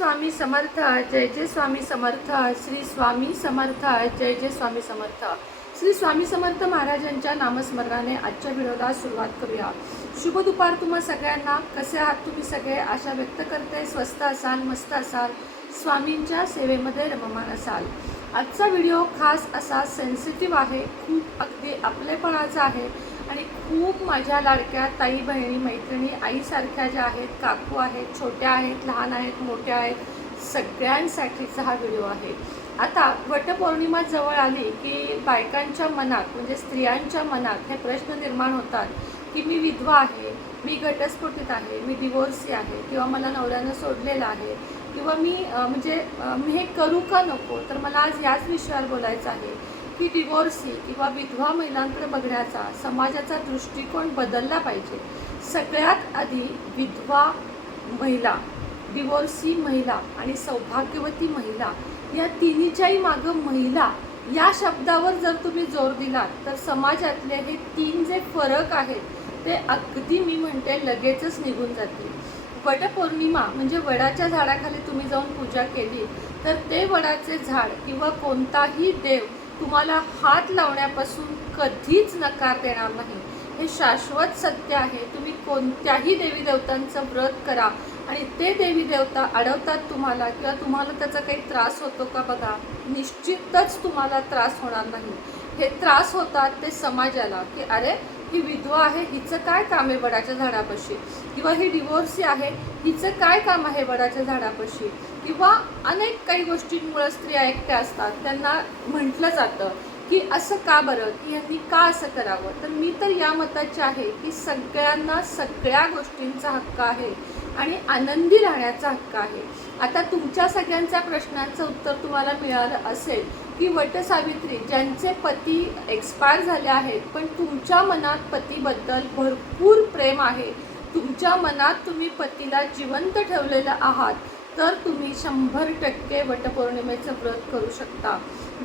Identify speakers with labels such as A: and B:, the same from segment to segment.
A: स्वामी समर्थ जय जय स्वामी समर्थ श्री स्वामी समर्थ जय जय स्वामी समर्थ. श्री स्वामी समर्थ महाराजांच्या नामस्मरणाने आजच्या व्हिडिओला सुरुवात करूया. शुभ दुपार तुम्हा सगळ्यांना. कसे आहात तुम्ही सगळे? आशा व्यक्त करते. स्वस्त असाल मस्त असाल. स्वामींच्या सेवेमध्ये रममान असाल. आजचा व्हिडिओ खास असा सेन्सिटिव्ह आहे. खूप अगदी आपलेपणाचा आहे. आणि खूप माझ्या लाडक्या ताई बहिणी मैत्रिणी आईसारख्या ज्या आहेत काकू आहेत छोट्या आहेत लहान आहेत मोठ्या आहेत सगळ्यांसाठीचा हा व्हिडिओ आहे. आता वटपौर्णिमा जवळ आली की बायकांच्या मनात म्हणजे स्त्रियांच्या मनात हे प्रश्न निर्माण होतात की मी विधवा आहे मी घटस्फोटित आहे मी डिवोर्सी आहे किंवा मला नवऱ्यानं सोडलेलं आहे किंवा मी म्हणजे मी हे करू का नको? तर मला आज याच विषयावर बोलायचं आहे. की डिवोर्सी किंवा विधवा महिलांकडे बघण्याचा समाजाचा दृष्टिकोन बदलला पाहिजे. सगळ्यात आधी विधवा महिला डिवोर्सी महिला आणि सौभाग्यवती महिला या तिन्हीच्याही मागं महिला या शब्दावर जर तुम्ही जोर दिलात तर समाजातले हे तीन जे फरक आहेत ते अगदी मी म्हणते लगेचच निघून जातील. वटपौर्णिमा म्हणजे वडाच्या झाडाखाली तुम्ही जाऊन पूजा केली तर ते वडाचे झाड किंवा कोणताही देव तुम्हाला हात लावण्यापासून कधीच नकार देणार नाही. हे शाश्वत सत्य आहे. तुम्ही कोणत्याही देवी देवतांचं व्रत करा आणि ते देवी देवता अडवतात तुम्हाला किंवा तुम्हाला त्याचा काही त्रास होतो का बघा? निश्चितच तुम्हाला त्रास होणार नाही. हे त्रास होतात ते समाजाला की अरे ही विधवा आहे हिचं काय काम आहे वडाच्या झाडापाशी? किंवा ही डिवोर्सी आहे हिचं काय काम आहे वडाच्या झाडापाशी? किंवा अनेक काही गोष्टींमुळे स्त्रिया एकट्या असतात त्यांना म्हटलं जातं की असं का बरं? की यांनी का असं करावं? तर मी तर या मताची आहे की सगळ्यांना सगळ्या गोष्टींचा हक्क आहे. आणि आनंदी राहण्याचा हक्क आहे. आता तुमच्या सगळ्यांच्या प्रश्नांचं उत्तर तुम्हाला मिळालं असेल की वटसावित्री ज्यांचे पती एक्सपायर झाले आहेत पण तुमच्या मनात पतीबद्दल भरपूर प्रेम आहे. तुमच्या मनात तुम्ही पतीला जिवंत ठेवलेलं आहात तर तुम्ही शंभर टक्के वटपौर्णिमेचं व्रत करू शकता.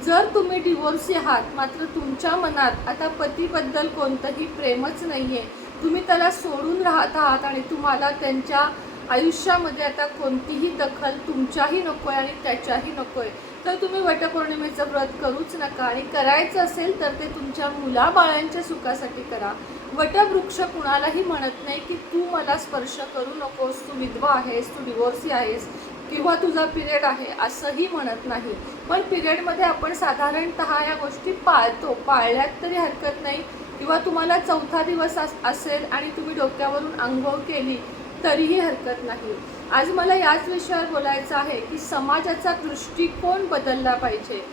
A: जर तुम्ही डिवोर्सी आहात मात्र तुमच्या मनात आता पतीबद्दल कोणतंही प्रेमच नाही आहे तुम्ही त्याला सोडून राहत आहात आणि तुम्हाला त्यांच्या आयुष्यामध्ये आता कोणतीही दखल तुमच्याही नको आहे आणि त्याच्याही नको आहे तर तुम्ही वटपौर्णिमेचं व्रत करूच नका आणि करायचं असेल तर ते तुमच्या मुलाबाळांच्या सुखासाठी करा. वटवृक्ष कुणालाही म्हणत नाही की तू मला स्पर्श करू नकोस तू विधवा आहेस तू डिवोर्सी आहेस किंवा तुझा पिरियड आहे असंही म्हणत नाही. पण पिरियडमध्ये आपण साधारणत या गोष्टी पाळतो. पाळल्यात तरी हरकत नाही. किंवा तुम्हाला चौथा दिवस अस असेल आणि तुम्ही डोक्यावरून अंघोळ केली तरीही हरकत नाही. आज मला याच विषयावर बोलायचं आहे की समाजाचा दृष्टिकोन बदलला पाहिजे.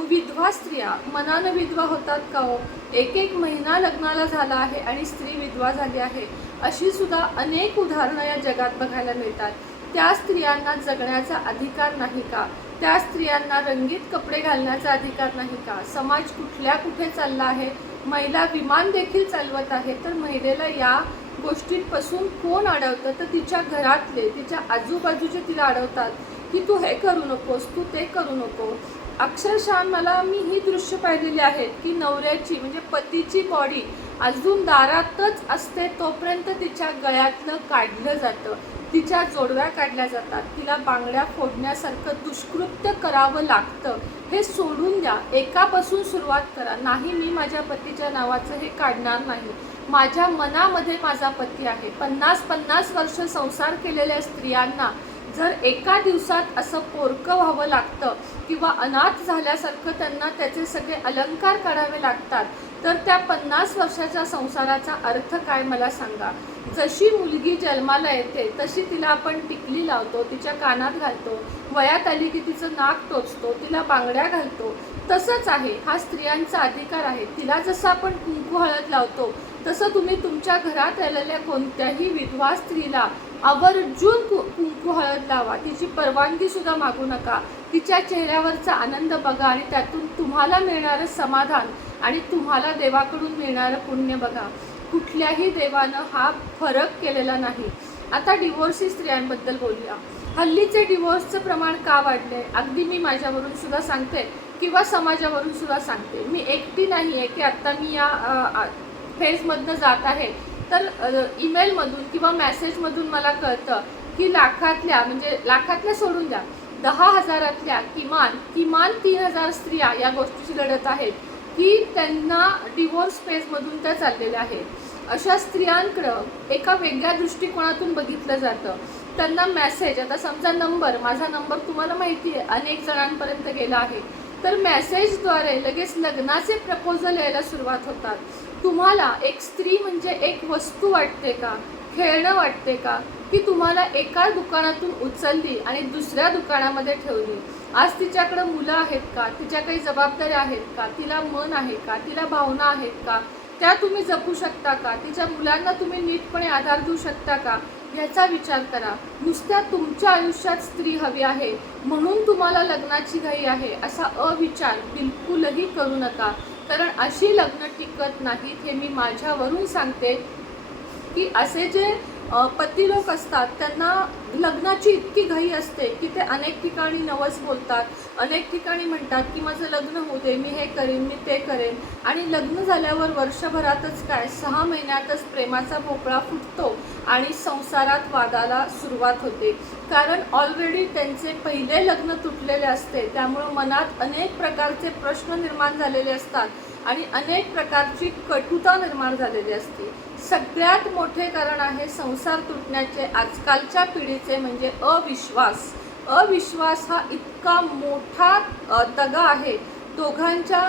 A: विधवा स्त्रिया मनानं विधवा होतात का हो? एक एक महिना लग्नाला झाला आहे आणि स्त्री विधवा झाली आहे. अशी सुद्धा अनेक उदाहरणं या जगात बघायला मिळतात. त्या स्त्रियांना जगण्याचा अधिकार नाही का? त्या स्त्रियांना रंगीत कपडे घालण्याचा अधिकार नाही का? समाज कुठल्या कुठे चालला आहे? महिला विमान देखील चालवत आहे. तर महिलेला या गोष्टींपासून कोण अडवतं? तर तिच्या घरातले तिच्या आजूबाजूचे तिला अडवतात की तू हे करू नकोस तू ते करू नको. अक्षरशः मला मी ही दृश्य पाहिलेली आहेत की नवऱ्याची म्हणजे पतीची बॉडी अजून दारातच असते तोपर्यंत तिच्या गळ्यातलं काढलं जातं. तिच्या जोडव्या काढल्या जातात. तिला बांगड्या फोडण्यासारखं दुष्कृत्य करावं लागतं. हे सोडून द्या. एकापासून सुरुवात करा. नाही मी माझ्या पतीच्या नावाचं हे काढणार नाही. माझ्या मनामध्ये माझा पती आहे. पन्नास पन्नास वर्ष संसार केलेल्या स्त्रियांना जर एका दिवसात असं पोरकं व्हावं लागतं किंवा अनाथ झाल्यासारखं त्यांना त्याचे सगळे अलंकार काढावे लागतात तर त्या पन्नास वर्षाच्या संसाराचा अर्थ काय मला सांगा? जशी मुलगी जन्माला येते तशी तिला आपण टिकली लावतो तिच्या कानात घालतो वयात आली की तिचं नाक टोचतो तिला बांगड्या घालतो. तसंच आहे हा स्त्रियांचा अधिकार आहे. तिला जसं आपण कुंकू हळद लावतो तसं तुम्ही तुमच्या घरात आलेल्या कोणत्याही विधवा स्त्रीला आवर्जून कु कुंकू हळद लावा. तिची परवानगी सुद्धा मागू नका. तिच्या चेहऱ्यावरचा आनंद बघा आणि त्यातून तुम्हाला मिळणारं समाधान आणि तुम्हाला देवाकडून मिळणारं पुण्य बघा. कुठल्याही देवानं हा फरक केलेला नाही. आता डिवोर्सी स्त्रियांबद्दल बोलूया. हल्लीचे डिवोर्सचं प्रमाण का वाढले अगदी मी माझ्यावरून सुद्धा सांगते किंवा समाजावरून सुद्धा सांगते. मी एकटी नाही आहे की आत्ता मी या फेजमधनं जात आहे. तर ईमेलमधून किंवा मेसेजमधून मला कळतं की लाखातल्या म्हणजे लाखातल्या सोडून द्या दहा हजारातल्या किमान किमान तीन हजार स्त्रिया या गोष्टीची लढत आहेत की त्यांना डिवोर्स फेजमधून त्या चाललेल्या आहेत. अशा स्त्रियांकडं एका वेगळ्या दृष्टिकोनातून बघितलं जातं. त्यांना मेसेज आता समजा नंबर माझा नंबर तुम्हाला माहिती आहे अनेक जणांपर्यंत गेला आहे. तर मेसेजद्वारे लगेच लग्नाचे प्रपोजल यायला सुरुवात होतात. तुम्हाला एक स्त्री म्हणजे एक वस्तू वाटते का? खेळणं वाटते का? की तुम्हाला एका दुकानातून उचलली आणि दुसऱ्या दुकानामध्ये ठेवली. आज तिच्याकडं मुलं आहेत का? तिच्या काही जबाबदाऱ्या आहेत का? तिला मन आहे का? तिला भावना आहेत का? त्या तुम्ही जपू शकता का? तिच्या मुलांना तुम्ही नीटपणे आधार देऊ शकता का? याचा विचार करा. नुसत्या तुमच्या आयुष्यात स्त्री हवी आहे. म्हणून तुम्हाला लग्नाची घाई आहे असा अविचार बिलकुलही करू नका. कारण अशी लग्न टिकत नाहीत हे मी माझ्यावरून सांगते की असे जे पती लोक असतात त्यांना लग्नाची इतकी घाई असते की ते अनेक ठिकाणी नवस बोलतात अनेक ठिकाणी म्हणतात की माझं लग्न होऊ दे मी हे करेन मी ते करेन. आणि लग्न झाल्यावर वर्षभरातच काय सहा महिन्यातच प्रेमाचा भोपळा फुटतो आणि संसारात वादाला सुरुवात होते. कारण ऑलरेडी त्यांचे पहिले लग्न तुटलेले असते त्यामुळं मनात अनेक प्रकारचे प्रश्न निर्माण झालेले असतात आणि अनेक प्रकारची कटुता निर्माण झालेली असते. सगळ्यात मोठे कारण आहे संसार तुटण्याचे आजकालच्या पिढीचे म्हणजे अविश्वास. अविश्वास हा इतका मोठा दगा आहे. दोघांच्या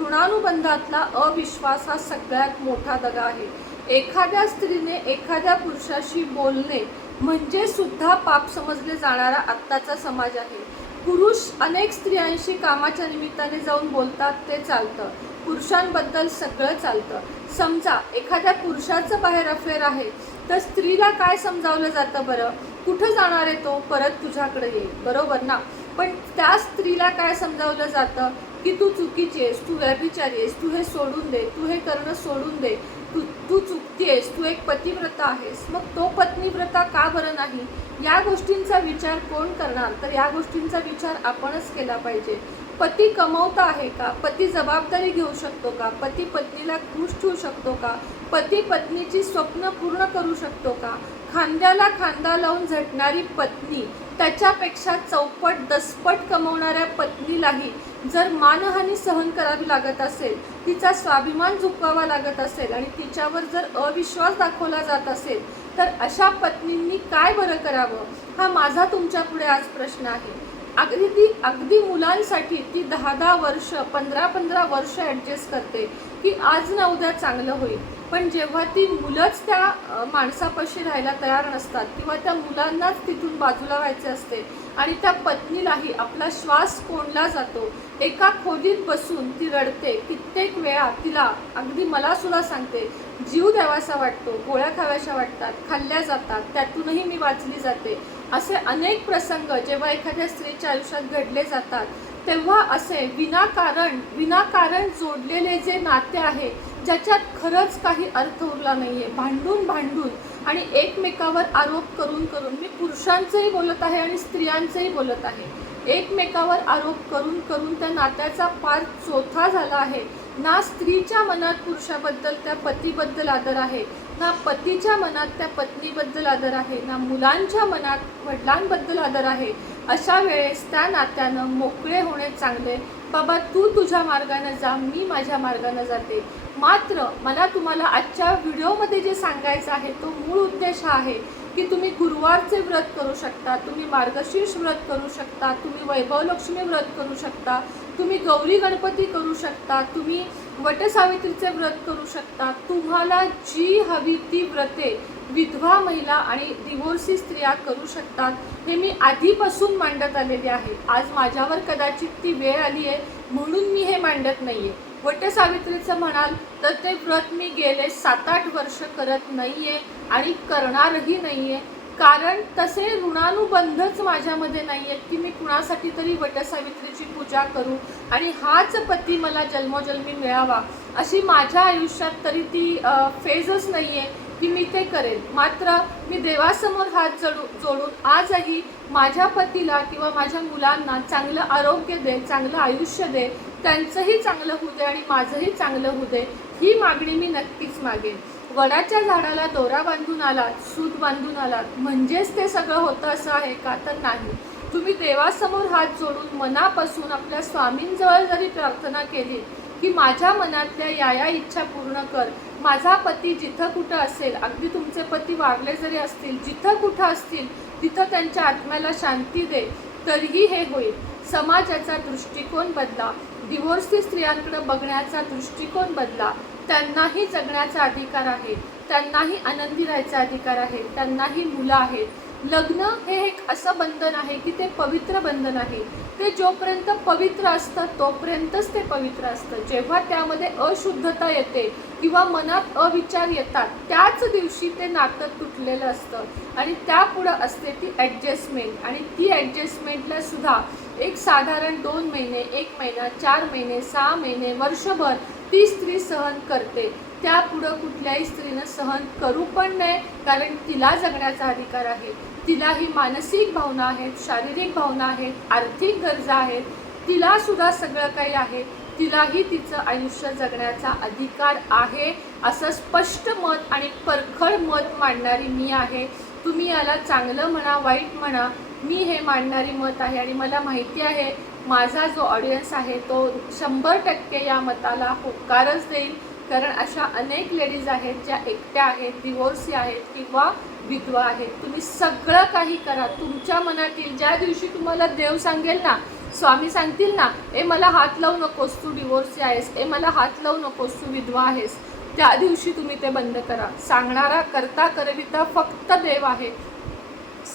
A: ऋणानुबंधातला अविश्वास हा सगळ्यात मोठा दगा आहे. एखाद्या स्त्रीने एखाद्या पुरुषाशी बोलणे म्हणजे सुद्धा पाप समजले जाणारा आत्ताचा समाज आहे. पुरुष अनेक स्त्रियांशी कामाच्या निमित्ताने जाऊन बोलतात ते चालतं. पुरुषांबद्दल सगळं चालतं. समजा एखाद्या पुरुषाचं बाहेर अफेअर आहे तर स्त्रीला काय समजावलं जातं बरं? कुठं जाणार आहे तो? परत तुझ्याकडे येईल. बरोबर ना? पण त्या स्त्रीला काय समजावलं जातं? की तू चुकीची आहेस तू व्यभिचारी आहेस तू हे सोडून दे तू हे करणं सोडून दे. तू तू चुकतीयेस तू एक पतिव्रता आहेस. मग तो पत्नीव्रता का बरं नाही? या गोष्टींचा विचार कोण करणार? तर या गोष्टींचा विचार आपणच केला पाहिजे. पती कमवता आहे का? पती जबाबदारी घेऊ शकतो का? पती पत्नीला खुश ठेवू शकतो का? पती पत्नीची स्वप्न पूर्ण करू शकतो का? खांद्याला खांदा लावून झटणारी पत्नी त्याच्यापेक्षा चौपट दसपट कमवणाऱ्या पत्नीलाही जर मानहानी सहन करावी लागत असेल तिचा स्वाभिमान झुकवावा लागत असेल आणि तिच्यावर जर अविश्वास दाखवला जात असेल तर अशा पत्नींनी काय बरं करावं? हा माझा तुमच्यापुढे आज प्रश्न आहे. अगदी अगदी मुलांसाठी ती दहा दहा वर्ष पंधरा पंधरा वर्ष ॲडजस्ट करते की आज ना उद्या चांगलं होईल. पण जेव्हा ती मुलंच त्या माणसापाशी राहायला तयार नसतात किंवा त्या मुलांनाच तिथून बाजूला व्हायचे असते आणि त्या पत्नीलाही आपला श्वास कोंडला जातो. एका खोलीत बसून ती रडते. कित्येक वेळा तिला अगदी मला सुद्धा सांगते जीव द्यावासा वाटतो गोळ्या खाव्याशा वाटतात खाल्ल्या जातात त्यातूनही मी वाचली जाते. असे अनेक प्रसंग जेव्हा एखाद्या स्त्रीच्या आयुष्यात घडले जातात तेव्हा असे विनाकारण विनाकारण जोडलेले जे नाते आहे ज्याच्यात खरंच काही अर्थ उरला नाही आहे भांडून भांडून आणि एकमेकावर आरोप करून करून मी पुरुषांचंही बोलत आहे आणि स्त्रियांचंही बोलत आहे. एकमेकावर आरोप करून करून त्या नात्याचा पार चोथा झाला आहे. ना स्त्रीच्या मनात पुरुषाबद्दल त्या पतीबद्दल आदर आहे ना पतीच्या मनात त्या पत्नीबद्दल आदर आहे ना मुलांच्या मनात वडिलांबद्दल आदर आहे अशा वेळेस त्या नात्यानं मोकळे होणे चांगले. बाबा तू तुझ्या मार्गानं जा मी माझ्या मार्गानं जाते. मात्र मला तुम्हाला आजच्या व्हिडिओमध्ये जे सांगायचं आहे तो मूळ उद्देश हा आहे की तुम्ही गुरुवारचे व्रत करू शकता तुम्ही मार्गशीर्ष व्रत करू शकता तुम्ही वैभवलक्ष्मी व्रत करू शकता तुम्ही गौरी गणपती करू शकता तुम्ही वटसावित्रीचे व्रत करू शकता. तुम्हाला जी हवी ती व्रते विधवा महिला आणि डिवोर्सी स्त्रिया करू शकतात. हे मी आधीपासून मांडत आलेले आहे. आज माझ्यावर कदाचित ती वेळ आली आहे म्हणून मी हे मांडत नाही आहे वटसावित्रीचं म्हणाल तर ते व्रत मी गेले सात आठ वर्ष करत नाही आहे आणि करणारही नाही आहे कारण तसे ऋणानुबंधच माझ्यामध्ये नाही आहेत की मी कुणासाठी तरी वटसावित्रीची पूजा करू आणि हाच पती मला जन्मोजन्मी मिळावा. अशी माझ्या आयुष्यात तरी ती फेजच नाही आहे की मी ते करेन. मात्र मी देवासमोर हात जडू जोडून आजही माझ्या पतीला किंवा माझ्या मुलांना चांगलं आरोग्य दे चांगलं आयुष्य दे त्यांचंही चांगलं होऊ दे आणि माझंही चांगलं होऊ दे ही मागणी मी नक्कीच मागेन. वडाच्या झाडाला दोरा बांधून आलात सूत बांधून आलात. म्हणजेच ते सगळं होतं असं आहे का तर नाही. तुम्ही देवासमोर हात जोडून मनापासून आपल्या स्वामींजवळ जरी प्रार्थना केली की माझ्या मनातल्या या या इच्छा पूर्ण कर. माझा पती जिथं कुठं असेल अगदी तुमचे पती वारले जरी असतील जिथं कुठं असतील तिथं त्यांच्या आत्म्याला शांती दे तरीही हे होईल. समाजाचा दृष्टिकोन बदला. डिवोर्सी स्त्रियांकडे बघण्याचा दृष्टिकोन बदला. त्यांनाही जगण्याचा अधिकार आहे त्यांनाही आनंदी राहायचा अधिकार आहे त्यांनाही मुलं आहेत. लग्न हे एक असं बंधन आहे की ते पवित्र बंधन आहे. ते जोपर्यंत पवित्र असतं तोपर्यंतच ते पवित्र असतं. जेव्हा त्यामध्ये अशुद्धता येते किंवा मनात अविचार येतात त्याच दिवशी ते नातं तुटलेलं असतं. आणि त्यापुढं असते ती ॲडजस्टमेंट आणि ती ॲडजस्टमेंटला सुद्धा एक साधारण दोन महिने एक महिना चार महिने सहा महिने वर्षभर ती स्त्री सहन करते. त्यापुढं कुठल्याही स्त्रीनं सहन करू पण नये कारण तिला जगण्याचा अधिकार आहे. तिलाही मानसिक भावना आहेत शारीरिक भावना आहेत आर्थिक गरजा आहेत. तिला सुद्धा सगळं काही आहे. तिलाही तिचं आयुष्य जगण्याचा अधिकार आहे असं स्पष्ट मत आणि परखड मत मांडणारी मी आहे. तुम्ही याला चांगलं म्हणा वाईट म्हणा मी हे मांडणारी मत आहे आणि मला माहिती आहे माझा जो ऑडियन्स आहे तो शंभर टक्के या मताला होकारच देईल. कारण अशा अनेक लेडीज आहेत ज्या एकट्या आहेत डिवोर्सी आहेत किंवा विधवा आहेत. तुम्ही सगळं काही करा. तुमच्या मनातील ज्या दिवशी तुम्हाला देव सांगेल ना स्वामी सांगतील ना ए मला हात लावू नकोस तू डिवोर्सी आहेस. ए मला हात लावू नकोस तू विधवा आहेस. त्या दिवशी तुम्ही ते बंद करा. सांगणारा करता करविता फक्त देव आहे.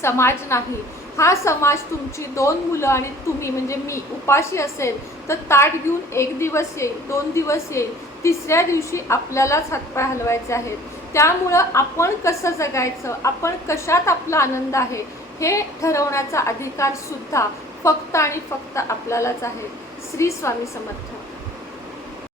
A: समाज नाही. हा समाज तुमची दोन मुलं आणि तुम्ही म्हणजे मी उपाशी असेल तर ताट घेऊन एक दिवस येईल दोन दिवस येईल तिसऱ्या दिवशी आपल्यालाच हातपाय हलवायचे आहेत. त्यामुळं आपण कसं जगायचं? आपण कशात आपला आनंद आहे? हे ठरवण्याचा अधिकार सुद्धा फक्त आणि फक्त आपल्यालाच आहे. श्री स्वामी समर्थ.